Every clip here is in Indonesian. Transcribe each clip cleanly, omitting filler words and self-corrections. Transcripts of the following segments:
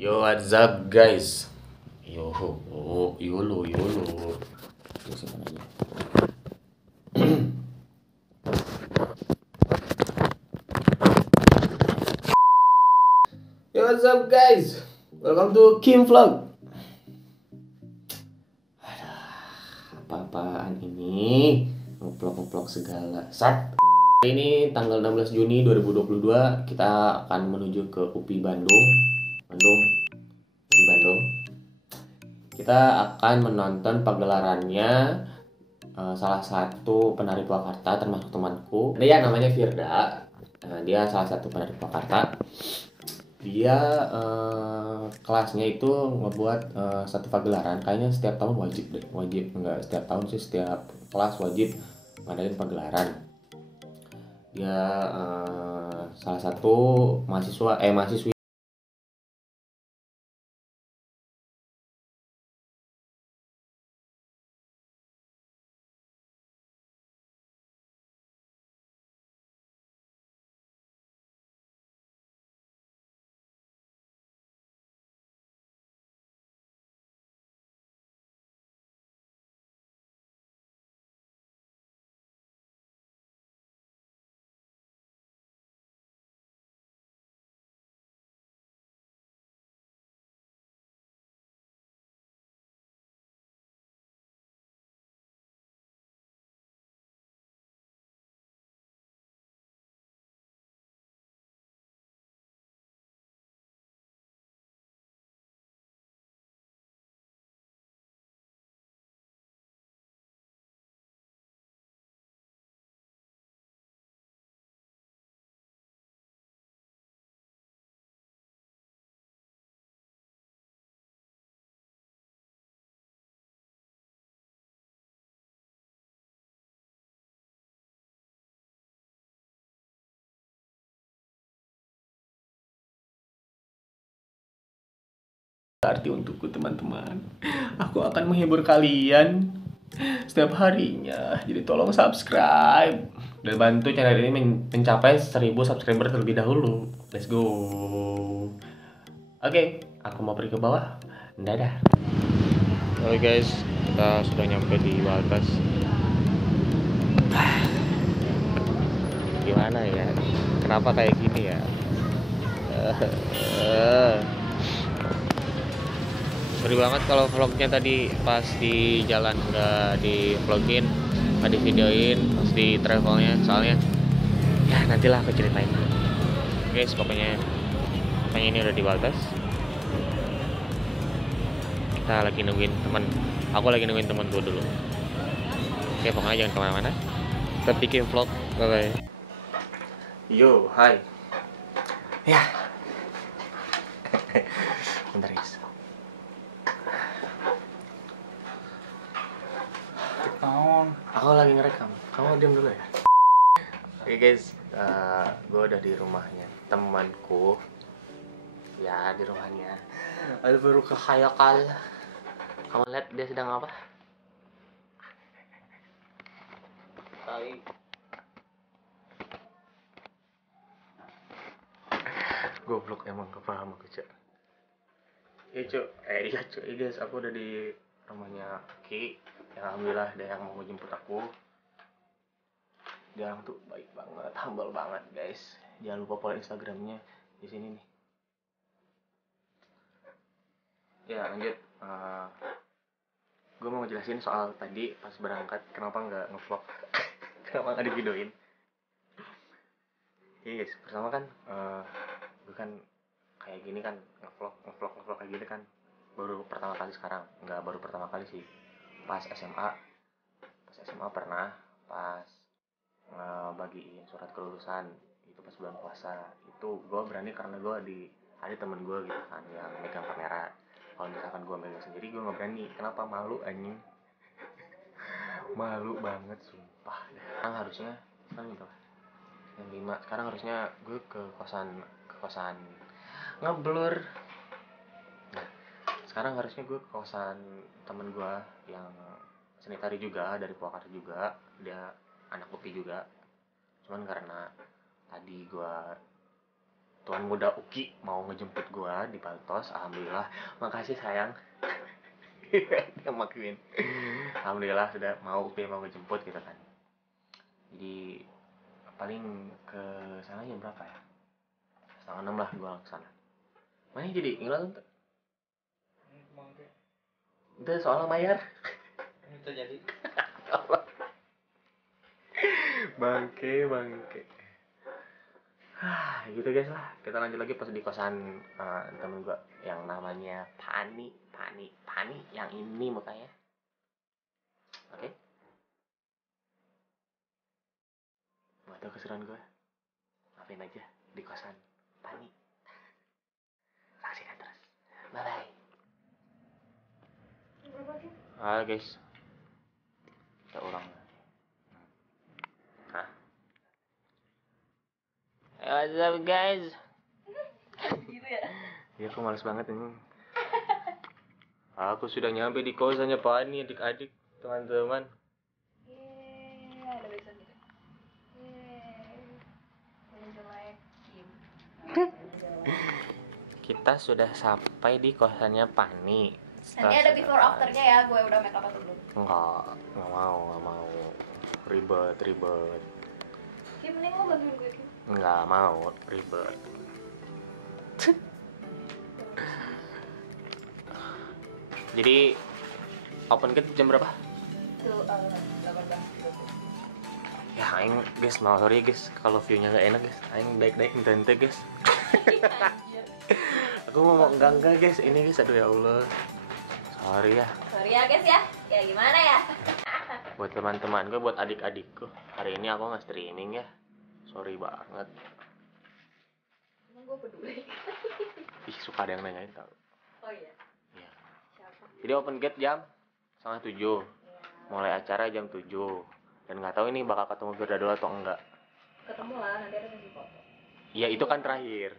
Yo, what's up guys? Yo, YOLO, YOLO. Terus simpan aja. Yo, what's up guys? Welcome to Kim Vlog. Apa-apaan ini? Ngeplok-ngeplok segala. Sat. Ini tanggal 16 Juni 2022 kita akan menuju ke UPI Bandung. UPI Bandung. Kita akan menonton pagelarannya salah satu penari Purwakarta termasuk temanku. Dia namanya Firda. Dia salah satu penari Purwakarta. Dia kelasnya itu ngebuat satu pagelaran. Kayaknya setiap tahun wajib deh. Wajib enggak setiap tahun sih, setiap kelas wajib ngadain pagelaran. Dia salah satu mahasiswi arti untukku teman-teman. Aku akan menghibur kalian setiap harinya. Jadi tolong subscribe dan bantu channel ini mencapai 1000 subscriber terlebih dahulu. Let's go. Oke, aku mau pergi ke bawah. Dadah. Oke guys, kita sudah nyampe di Walkas. Gimana ya? Kenapa kayak gini ya? Sorry banget kalau vlognya tadi pas di jalan nggak di vlogin, nggak di videoin pas di travelnya, soalnya ya nantilah aku ceritain. Guys, pokoknya ini udah di Walkas. Kita lagi nungguin teman. Aku lagi nungguin temanku dulu. Oke, pokoknya jangan kemana-mana. Tetap bikin vlog. Bye bye. Yo, hai. Ya. Bentar guys. Aku lagi ngerekam. Kamu diam dulu ya. Oke guys, gue udah di rumahnya temanku. Ya, di rumahnya. Ada baru kehayakal. Kamu lihat dia sedang apa? Hai. Goblok emang, kepaham aku, Cak. Iya, Cuk. Iya, Cuk. Iya, guys, aku udah di rumahnya Ki. Ya, alhamdulillah ada yang mau jemput aku. Dia orang tuh baik banget, humble banget, guys. Jangan lupa follow Instagramnya di sini nih. Ya, lanjut. Gue mau ngejelasin soal tadi pas berangkat kenapa nggak ngevlog, kenapa nggak divideoin. Iya guys, pertama kan gue kan kayak gini kan ngevlog kayak gini kan baru pertama kali sekarang. Nggak baru pertama kali sih, pas SMA pernah pas bagiin surat kelulusan itu pas bulan puasa. Itu gue berani karena ada temen gue gitu kan yang megang kamera. Kalau misalkan gue megang sendiri gue nggak berani. Kenapa? Malu anjing. Malu banget sumpah. Sekarang harusnya kan gitu lah, yang 5. Sekarang harusnya gue ke kosan ngeblur. Nah, sekarang harusnya gue ke kosan temen gue yang seni tari juga, dari Purwakarta juga. Dia anak UPI juga. Cuman karena tadi gue Tuan muda Uki mau ngejemput gua di Baltos. Alhamdulillah. Makasih sayang. Dia makin. Alhamdulillah sudah mau Uki mau ngejemput gitu kan. Jadi paling ke sana jam berapa ya? 5:30 lah gua ke sana. Mana jadi ngilang tuh? Itu soal mayar. Itu jadi. Bangke. Gitu guys lah. Kita lanjut lagi pas di kosan temen gua yang namanya Pani yang ini mukanya. Oke. Buat tau keseruan gue, maafin aja di kosan Pani. Saksikan terus. Bye bye. Halo guys. Kita ulang. Hah? Hey, what's up guys? Gitu ya? Ya aku males banget ini. Aku sudah nyampe di kosannya Pani, adik-adik, teman-teman. Ada besok gitu. Yang jelek, Kita sudah sampai di kosannya Pani. Nanti ada before afternya ya, gue udah make up atau belum? Nggak mau. Ribet. Kim, mending lo bantuin gue, Kim. Nggak mau, ribet. Jadi open gate jam berapa? Tuh, 18.30. Ya aing guys, mau sorry guys kalau view-nya nggak enak guys. Aing baik-baik minta guys. Aku mau enggak guys, ini guys, aduh ya Allah. Sorry ya. Sorry ya guys ya, ya gimana ya? Buat teman-teman gue, buat adik-adikku. Hari ini aku nggak streaming ya. Sorry banget. Emang gue peduli. Ih, suka ada yang nanyain tau. Oh iya? Iya. Siapa? Jadi open gate jam 6:30. Ya. Mulai acara jam 7. Dan nggak tahu ini bakal ketemu Firda dulu atau enggak. Ketemu lah, nanti ada sesi foto. Iya, itu kan terakhir.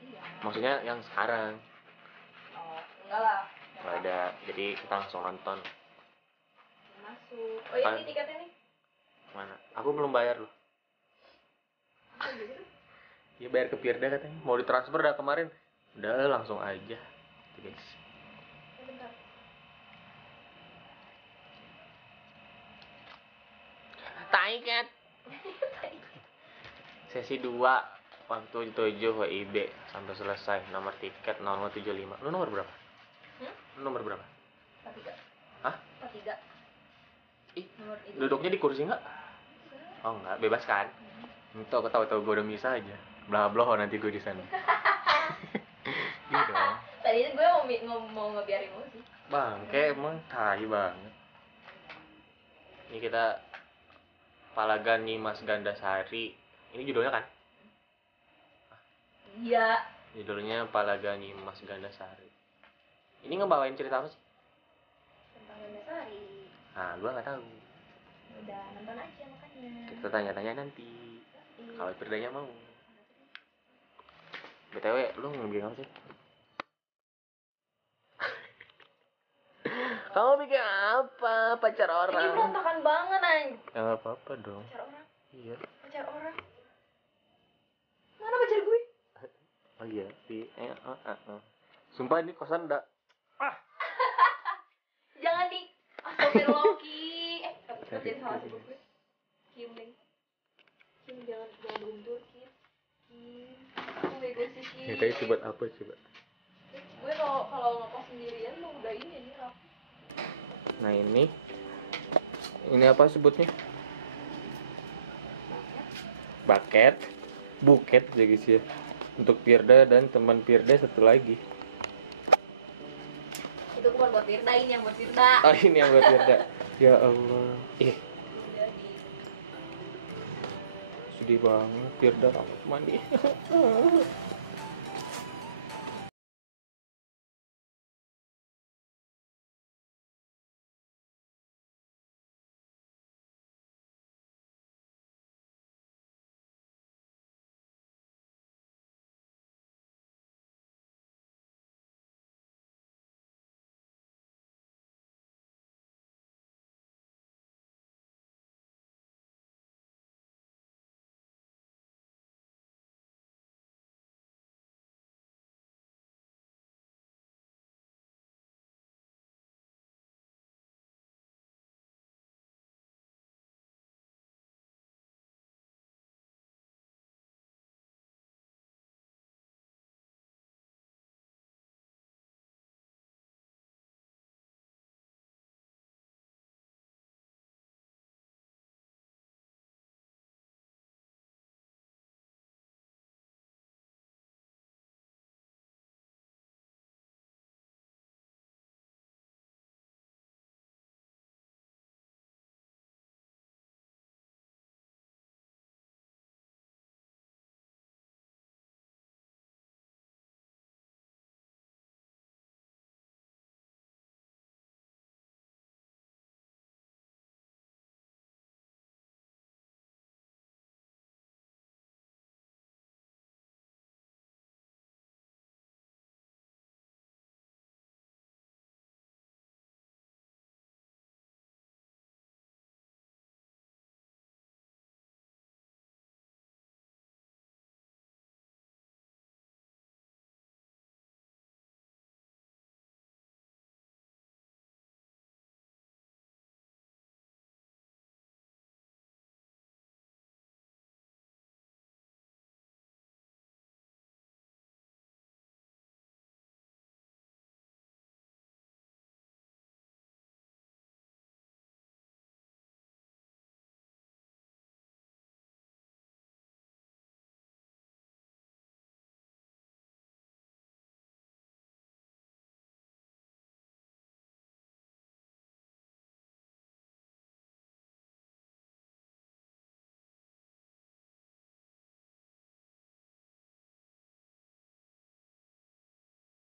Iya. Maksudnya yang sekarang. Oh, enggak lah. Nggak ada. Jadi kita langsung nonton. Masuk. Oh iya, ini tiketnya nih. Mana? Aku belum bayar loh. Oh, gitu. Iya, bayar ke Firda katanya. Mau ditransfer dah kemarin. Udah langsung aja. Tuh, guys. Bentar. Taikat. Sesi 2 waktu 7 WIB sampai selesai. Nomor tiket 0075. Lu nomor berapa? Lu nomor berapa? 43. Hah? 43. Ih, Nomor itu. duduknya di kursi nggak? Oh enggak, bebas kan? Itu aku tahu gue udah bisa aja. Blah blah nanti gue di sana. Gitu dong. Tadi gue mau ngebiarin lu sih. Bangke emang tai banget. Ini kita Palagan Nyimas Gandasari. Ini judulnya kan? Iya. Judulnya Palagan Nyimas Gandasari. Ini ngebawain cerita apa sih? Tentang Gandasari. Nah, gue nggak tahu. Udah nonton aja makanya. Kita tanya-tanya nanti. Kalau Firdanya mau. BTW, lu ngebikin apa sih? Kamu bikin apa? Pacar Ini orang? berantakan banget anjing. Ya nggak apa-apa dong. Pacar orang. Iya. Pacar orang. Mana pacar gue? Oh iya. Sumpah ini kosan udah. Jangan di Astagfirullah Ki. Jadi salah sebut gue. Kim Ling. Kim jangan beruntur Kim. Aku bego sih Kim. Ya tadi coba apa coba? Gue kalau ngepost sendirian mau udah ini rapi. Nah ini apa sebutnya? Buket ya guys ya. Untuk Firda dan teman Firda satu lagi. Itu bukan buat Firda, ini yang buat Firda. Oh ini yang buat Firda. Ya Allah. Sedih banget Firda rambut mandi.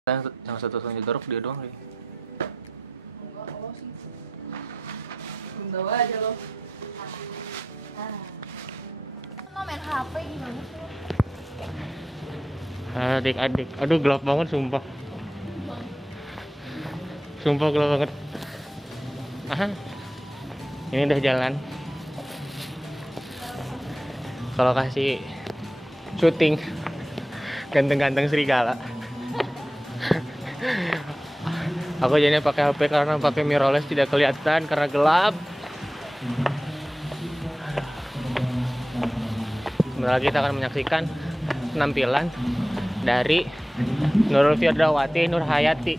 Yang satu satunya garuk dia doang nih. Enggak, lo sih. Belum tahu aja lo. Lo main HP gimana sih lo? Adik-adik, aduh gelap banget sumpah. Sumpah gelap banget. Aha. Ini udah jalan. Kalau kasih syuting ganteng-ganteng serigala. Aku jadinya pakai HP karena pakai mirrorless tidak kelihatan karena gelap. Sebentar lagi kita akan menyaksikan penampilan dari Nurul Firdawati Nur Hayati.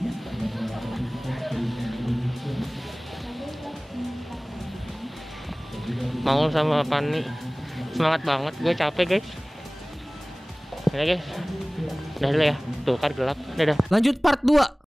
Mau sama Fani. Semangat banget, gue capek guys. Udah guys. Udah dulu ya. Tuh kan gelap. Dadah. Lanjut part 2.